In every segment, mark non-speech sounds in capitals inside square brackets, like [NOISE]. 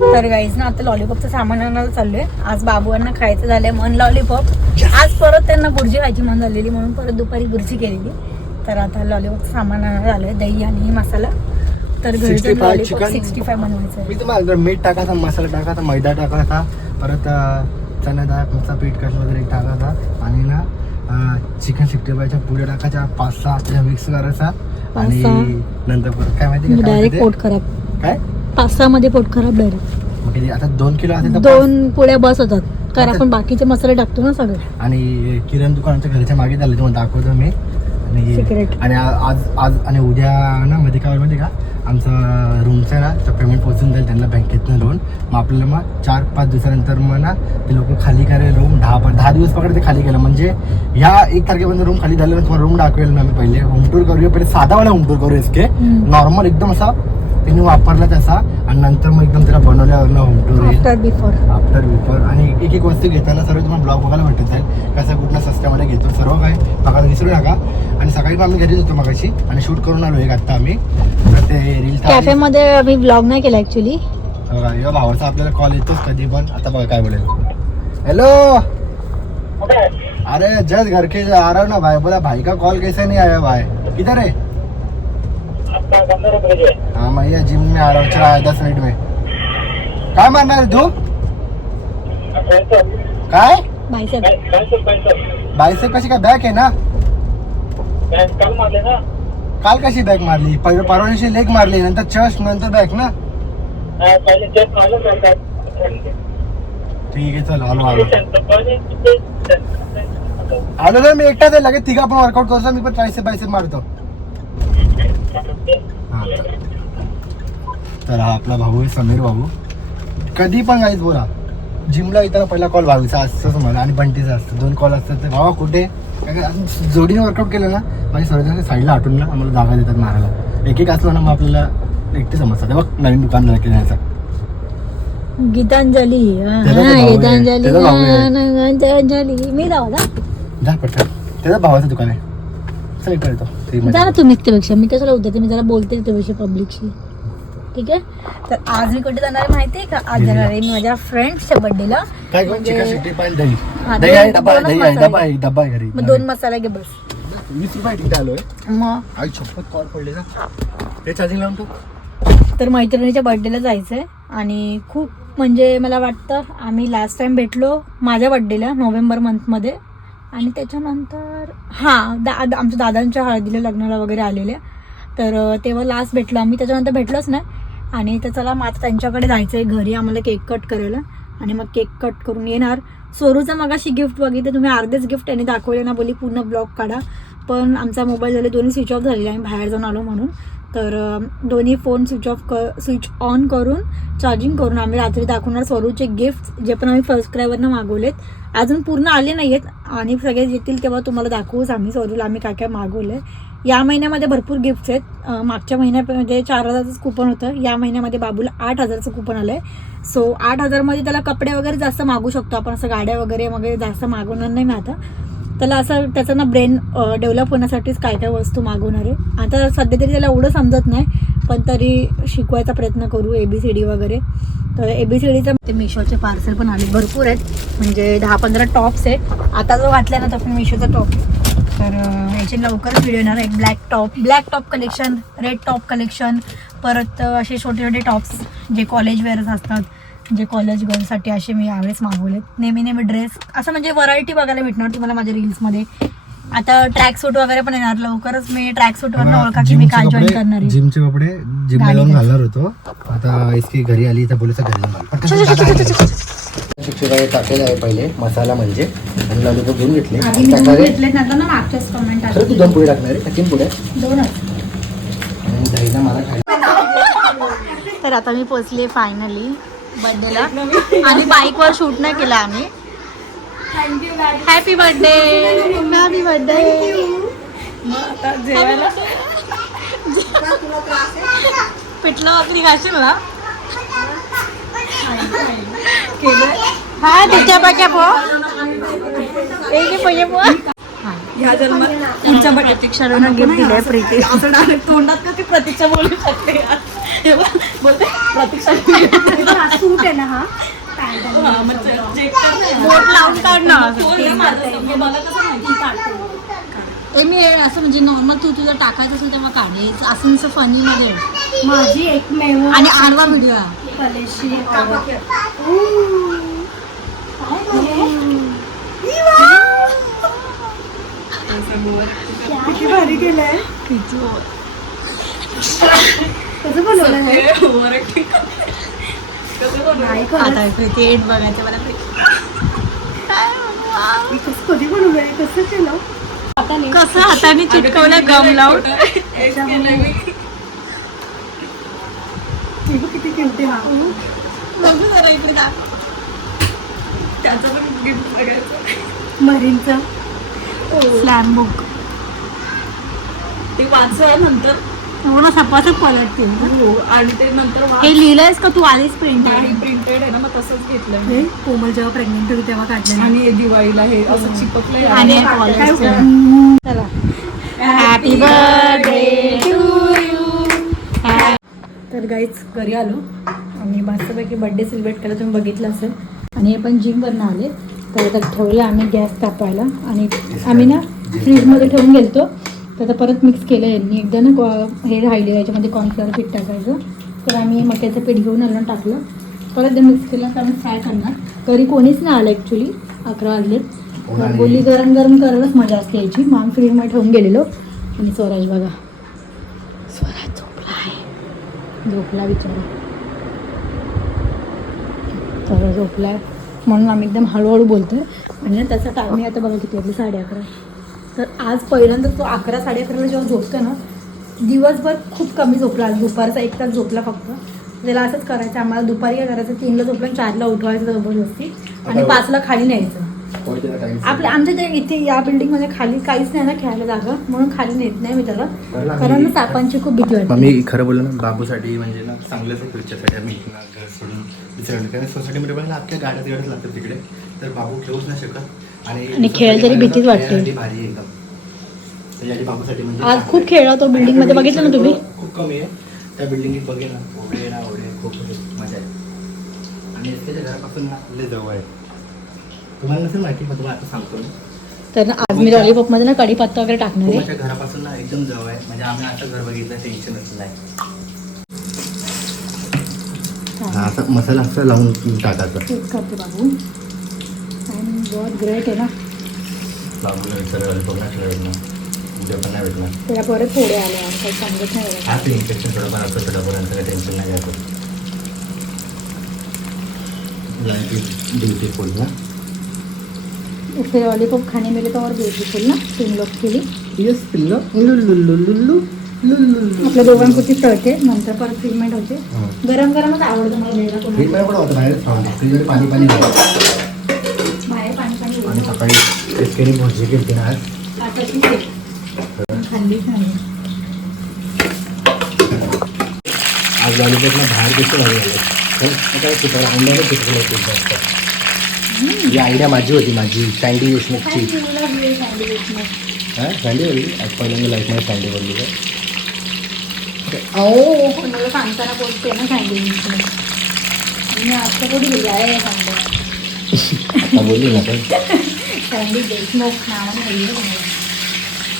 तर गाईज ना आता लॉलीपॉपचं सामान आणायला चाललोय. आज बाबूंना खायचं झालंय मन लॉलीपॉप आज परत त्यांना बुर्जी खायची मन झालेली म्हणून परत दुपारी बुर्जी केलेली. तर आता लॉलीपॉपचं सामान आणायला आलंय दही आणि मसाला. तर घरचं 65 लॉलीपॉप chicken. सिक्स्टी फाय बनवायचं मी तुम्हाला मीठ टाकायचा मसाला टाकायचा मैदा टाकायचा परत चणा डाळ कच्चा पीठ कसलं वगैरे टाकायचा आणि ना चिकन सिक्स्टी फायच्या पुढे टाकायच्या पाच सहा मिक्स करायचा. आणि. नंतर परत काय माहिती डायरेक्ट पोट खराब. ते? काय? पाच सहा मध्ये पोट खराब डायरेक्ट मग किती आता दोन किलो असेल तर दोन पोळ्या बस होतात. कारण आपण बाकीचे मसाले टाकतो ना सगळे. पाच. आणि किरण दुकान आमच्या घरच्या मागे झालं तुम्हाला दाखवतो मी. आणि Secret. आणि आ- आज आज आणि उद्या ना मध्ये काय होईल माहिती का? आमचा रूमचा आहे ना पेमेंट पोहोचून जाईल त्यांना बँकेतनं लोन मग आपल्याला मग चार पाच दिवसानंतर मग ना ते लोक खाली करेल रूम दहा पण दहा दिवस पकडे ते खाली केलं. म्हणजे ह्या एक तारखेपर्यंत रूम खाली झाल्यानंतर तुम्हाला रूम दाखवेल ना आम्ही पहिले. होम टूर करूया पहिले साधावाला होम टूर करू एसके हम्म. नॉर्मल एकदम असा त्यांनी वापरला तसा आणि नंतर मग एकदम त्याला बनवल्यावर ना home tour after before after before आणि एक एक वस्तू घेताना सर्व तुम्हाला ब्लॉग बघायला भेटत जाईल कसं कुठल्या स्वस्त्यामध्ये घेतो सर्व काय बघायला विसरू नका. आणि सकाळी पण आम्ही घरीच होतो मगाशी आणि शूट करून आलो एक आत्ता आम्ही. तर ते रील कॅफे मध्ये आम्ही ब्लॉग नाही केला ऍक्च्युली बघा या भावाचा आपल्याला कॉल येतोच कधी पण. आता बघा काय बोलेल. हॅलो अरे जस्ट घर के आ रहा ना भाई बोला भाई का कॉल कैसे नहीं आया भाई? किधर है? हाँ मैं ये जिम में आ रहा हूँ। चला आया दस मिनट में। काय मारणार आहे तू काय बायसेप कशी काय बॅक आहे ना? काल कशी बॅक मारली पहिले परवा दिवशी लेग मारली नंतर चस्ट नंतर बॅक ना? ठीक आहे चल आलो आलो आलो तर मी एकटाच आहे लगेच तिघा पण वर्कआउट करतो मी पण ट्रायसेप बायसेप मारतो हा, तर. तर हा आपला भाऊ आहे समीर भाऊ. कधी पण काहीच बोला. जिमला येताना पहिला कॉल भाऊचा असतोच मला आणि बंटीचा असतो. दोन कॉल असतात ते भावा कुठे? काय जोडीने वर्कआउट केलं ना माझी सर्व साईडला आठवून ना आम्हाला जागा देतात मारायला. एक एक असलं ना मग आपल्याला एकटे समजतात बघ नवीन दुकान न्यायचं गीतांजली. गीतांजली. मी जाऊ ना. जा पटकन. त्याचं भावाचं दुकान आहे. चल इकडे येतो. जा ना त्यापेक्षा मी कशाला उद्या मी जरा बोलते त्यापेक्षा पब्लिकशी ठीक आहे? तर आज मी कुठे जाणार आहे माहिती आहे का? आज जाणार आहे मी माझ्या फ्रेंड्सच्या बर्थडेला काय करून चिकन सिक्स्टी फाय दही हा, दही आहे दोन- डबा आहे दोनच दही आहे मसाले. डबा आहे डबा आहे घरी. मग दोन मसाला घे बस. वीस रुपये तिथे आलोय. मग? आई छप्पत कॉल पडले ना. ते चार्जिंग लावून ठेव. तर मैत्रिणीच्या बर्थडेला जायचं आहे आणि खूप म्हणजे मला वाटतं आम्ही लास्ट टाइम भेटलो माझ्या बर्थडेला नोव्हेंबर मंथमध्ये आणि त्याच्यानंतर हां दा आमच्या दादांच्या हळदीला लग्नाला वगैरे आलेल्या. तर तेव्हा लास्ट भेटलो आम्ही. त्याच्यानंतर भेटलोच नाही. आणि तर चला मग आता त्यांच्याकडे जायचं आहे घरी आम्हाला केक कट करायला. आणि मग केक कट करून येणार. सोरूचं मगाशी गिफ्ट बघितलं. तुम्ही अर्धेच गिफ्ट त्याने दाखवले ना बोली पूर्ण ब्लॉग काढा. पण आमचा मोबाईल झाले दोन्ही स्विच ऑफ झालेले. आम्ही बाहेर जाऊन आलो म्हणून. तर दोन्ही फोन स्विच ऑफ क स्विच ऑन करून चार्जिंग करून आम्ही रात्री दाखवणार स्वरूचे गिफ्ट जे पण आम्ही सबस्क्रायबरनं मागवलेत. अजून पूर्ण आले नाही आहेत आणि सगळे येतील तेव्हा तुम्हाला दाखवूच आम्ही स्वरूला आम्ही काय काय मागवलं या महिन्यामध्ये भरपूर गिफ्ट्स आहेत. मागच्या मागच्या महिन्यामध्ये म्हणजे चार हजारचं कुपन होतं. या महिन्यामध्ये बाबूला आठ हजारचं कुपन आलं आहे सो आठ हजारमध्ये त्याला कपडे वगैरे जास्त मागू शकतो आपण. असं गाड्या वगैरे वगैरे जास्त मागवणार नाही मी आता. त्याला असं त्याचं ना ब्रेन डेव्हलप होण्यासाठीच काय काय वस्तू मागवणार आहे. आता सध्या तरी त्याला एवढं समजत नाही पण तरी शिकवायचा प्रयत्न करू ए बी सी डी वगैरे. तर ए बी सी डीचं ते मिशोचे पार्सल पण आले भरपूर आहेत. म्हणजे दहा पंधरा टॉप्स आहेत आता जो घातला ना तो पण मिशोचा टॉप तर याचे लवकरच व्हिडिओ येणार आहे. Black top black top collection red top collection परत असे छोटे छोटे टॉप्स जे कॉलेज वेअर्स असतात. जे कॉलेज गर्लसाठी असे मी यावेळेस मागवलेत. नेहमी नेहमी ड्रेस असं म्हणजे व्हरायटी बघायला भेटणार तुम्हाला माझ्या रील्समध्ये आता ट्रॅक सूट वगैरे पण येणार लवकरच मी ट्रॅक सूटवरनं ओळखा की मी काय जॉईन करणार आहे. जिमचे कपडे जाऊन घाल. घालणार होतो. आता इसकी घरी आली तर बोलायचं घरी. शिक्षकाने टाकलेलं आहे पहिले मसाला म्हणजे. आणि लॉलीपॉप घेऊन घेतले. टाकणार तू दोन पुढे टाकणार आहे? टाकीन पुढे. आणि दहीला मला खायला. तर आता मी पोचले फायनली बर्थडेला आणि बाईकवर शूट नाही केला आम्ही. हॅपी बर्थडे हॅपी बर्थडे पिठलं भाकरी खाशील ना? हा तिच्या पाक्या पो. एक पैसे पो. ह्या जन्मात पुढच्या बड्डे प्रतीक्षाला गिफ्ट दिलंय प्रीती? [LAUGHS] असं डायरेक्ट तोंडात का ती प्रतीक्षा बोलू शकते. तेव्हा बोलते प्रतीक्षा. हा हा, ते check कर ना. बोट लावून काढ ना. खोल ना माझं समोर. मला कसं माहिती? ए मी हे असं म्हणजे नॉर्मल तू तुझं टाकायचं असेल तेव्हा काढायचं असं नुसतं फनी मध्ये माझी एकमेव आणि आडवा व्हिडिओ कलेशी किती भारी केलंय. कसं बनवलं हे? नाही. आता ते एंड बघायचं मला कसं कधी बनवलं हे कसं केलं? कसं? हाताने चिटकवलं गम लावून. हे बघ किती किमती हा. त्याचं पण गिफ्ट बघायचं. मरीनचं. स्लॅम बुक ते वाचलं नंतर पूर्ण सपासप पलटतील ना. हो आणि ते नंतर वाच. हे लिहिलंयस का तू? आलीच प्रिंट नाही प्रिंटेड आहे ना मग तसंच घेतलं मी. हे कोमल जेव्हा प्रेग्नेंट होती तेव्हा काढलेलं आणि हे दिवाळीला हे असं चिपकलंय. आणि आणि काय चला. हॅपी बर्थडे तर गाईच घरी आलो. आम्ही मस्तपैकी बर्थडे सेलिब्रेट केला तुम्ही बघितलं असेल. आणि हे पण जिमवरनं आले. तर आता ठेवलं आम्ही गॅस तापायला. आणि आम्ही ना फ्रीजमध्ये ठेवून गेलतो. तर आता परत मिक्स केलं यांनी. एकदा ना कॉ- हे राहिले याच्यामध्ये कॉर्नफ्लॉवर पीठ टाकायचं. तर आम्ही मक्याचं पीठ घेऊन आलं टाकलं. परत ते मिक्स केलं कारण फ्राय करणार. घरी कोणीच नाही आलं ॲक्च्युली अकरा आली? बोलली गरम गरम करायलाच मजा असते याची. मग आम्ही फ्रीजमध्ये ठेवून गेलेलो. आणि स्वराज बघा. स्वराज झोपला आहे. झोपला बिचारा. स्वराज झोपला आहे म्हणून आम्ही एकदम हळूहळू बोलतोय. आणि ना त्याचा टायमिंग आता बघा किती वाजले साडे अकरा. तर आज पहिल्यांदा तो अकरा साडे अकराला जेव्हा झोपतो ना दिवसभर खूप कमी झोपला. आज दुपारचा एक तास झोपला फक्त. त्याला असंच करायचं आम्हाला दुपारी काय करायचं तीनला झोपलं चारला उठवायचं जबरदस्ती. आणि पाचला खाली न्यायचं. आपल्या आमच्या त्या इथे या बिल्डिंगमध्ये खाली काहीच नाही ना खेळायला जागा. म्हणून खाली नेत नाही मी त्याला. कारण ना सापांची खूप भीती वाटते. मम्मी खरं बोललं ना बाबूसाठी म्हणजे ना चांगलंच आहे फ्युचरसाठी आम्ही घर सोडून दुसऱ्याकडे कारण सोसायटीमध्ये बघा ना अख्ख्या गाड्याच गाड्याच लागतात तिकडे. तर बाबू खेळूच नाही शकत. आणि आणि खेळ तरी भीतीच वाटते. भारी एकदम. बाबूसाठी म्हणजे आज खूप. खेळला तो बिल्डिंगमध्ये. बघितलं ना तुम्ही? खूप कमी आहे. त्या बिल्डिंगीत बघे ना ओढे ना ओढे खूप मजा आहे. आणि त्याच्या घरापासून ना लय जवळ आहे. तुम्हाला नसेल माहिती पण तुम्हाला आता सांगतो मी. तर आज मी लॉलीपॉपमध्ये ना कढीपत्ता वगैरे टाकणार आहे. घरापासून ना एकदम जवळ आहे. म्हणजे आम्ही आता घर बघितलं टेन्शनच नाही. हा असा मसाला असं लावून टाकायचा तेच करते बाबू. आणि बहुत ग्रेट आहे ना. उद्या पण नाही भेटणार. त्याला परत फोडे आले आणि काही समजत नाही असतं काही टेन्शन नाही घ्यायचं ड्युटी फुल ना? उसके लॉलीपॉप खाने मिले तो और ब्यूटीफुल ना? तीन लोग के लिए yes pillow. Lulu Lulu Lulu आपल्या दोघांपुरती तळते. नंतर परत फ्रीजमेंट होते. गरम गरमच आवडतं मला घ्यायला कोणाला. बाहेर फ्रीजमध्ये पाणी पाणी राहतं. बाहेर पाणी पाणी आणि होतं. सकाळी शेतकरी भजी केली ना आज. आता ती ते. खाल्लीच नाही आज लॉलीपॉपला बाहेर कशी लागली. आले काय अंड्याला खूप जास्त ही आयडिया माझी होती माझी सँडी देशमुखची काय तुला वेळ सँडविच मग? हां सँडी बोलली आज पहिल्यांदा लाईफमध्ये सँडी बोलली काय अहो पण मला सांगताना बोलते ना सँडविच मी आता कुठे गेली आहे सांगतो आता बोलली ना पण सँडविच देशमुख नावाने बोलली मला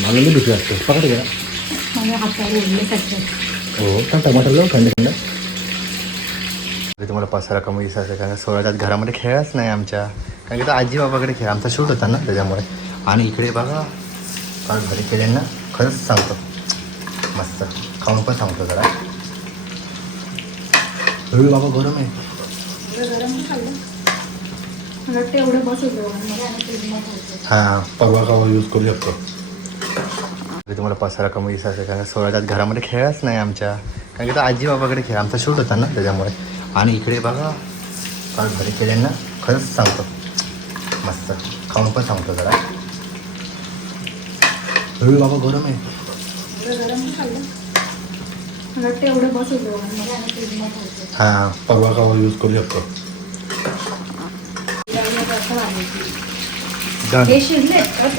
मला मी दुसरी असते पकड घ्या माझ्या हातावर ओढले सध्या हो का टमाटर लावू थंड थंड तुम्हाला पसारा कमी दिसायचं कारण सोळाच्यात घरामध्ये खेळच नाही आमच्या. कारण की तो आजी बाबाकडे खेळ आमचा शूट होता ना त्याच्यामुळे. आणि इकडे बघा काल घरी केल्यांना खरंच सांगतो. मस्त. खाऊन पण सांगतो जरा. हळू बाबा गरम आहे. एवढं हां परवा कावा यूज करू शकतो. तुम्हाला पसारा कमी दिसायचं कारण सोळाच्यात घरामध्ये खेळच नाही आमच्या. कारण की तो आजी बाबाकडे खेळ आमचा शूट होता ना त्याच्यामुळे. आणि इकडे बघा काल घरी केले ना खरंच सांगतो. मस्त. खाऊन पण सांगतो जरा. हळू बाबा गरम आहे. हां परवा कावा यूज करू शकतो?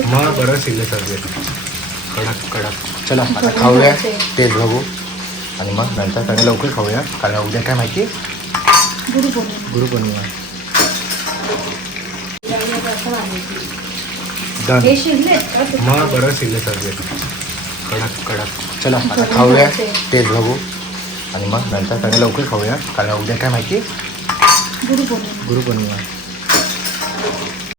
मग बरं शिकले सगळे. कडक कडक. चला आता खाऊया. टेस्ट बघू. आणि मग नंतर सगळं लवकर खाऊया. कारण उद्या काय माहिती? गुरुपौर्णिमा. डन मग बरं शिकले सगळे कडक कडक. चला आता खाऊया. तेच बघू. आणि मग नंतर सगळे लवकर खाऊया. कारण उद्या काय माहिती? गुरुपौर्णिमा.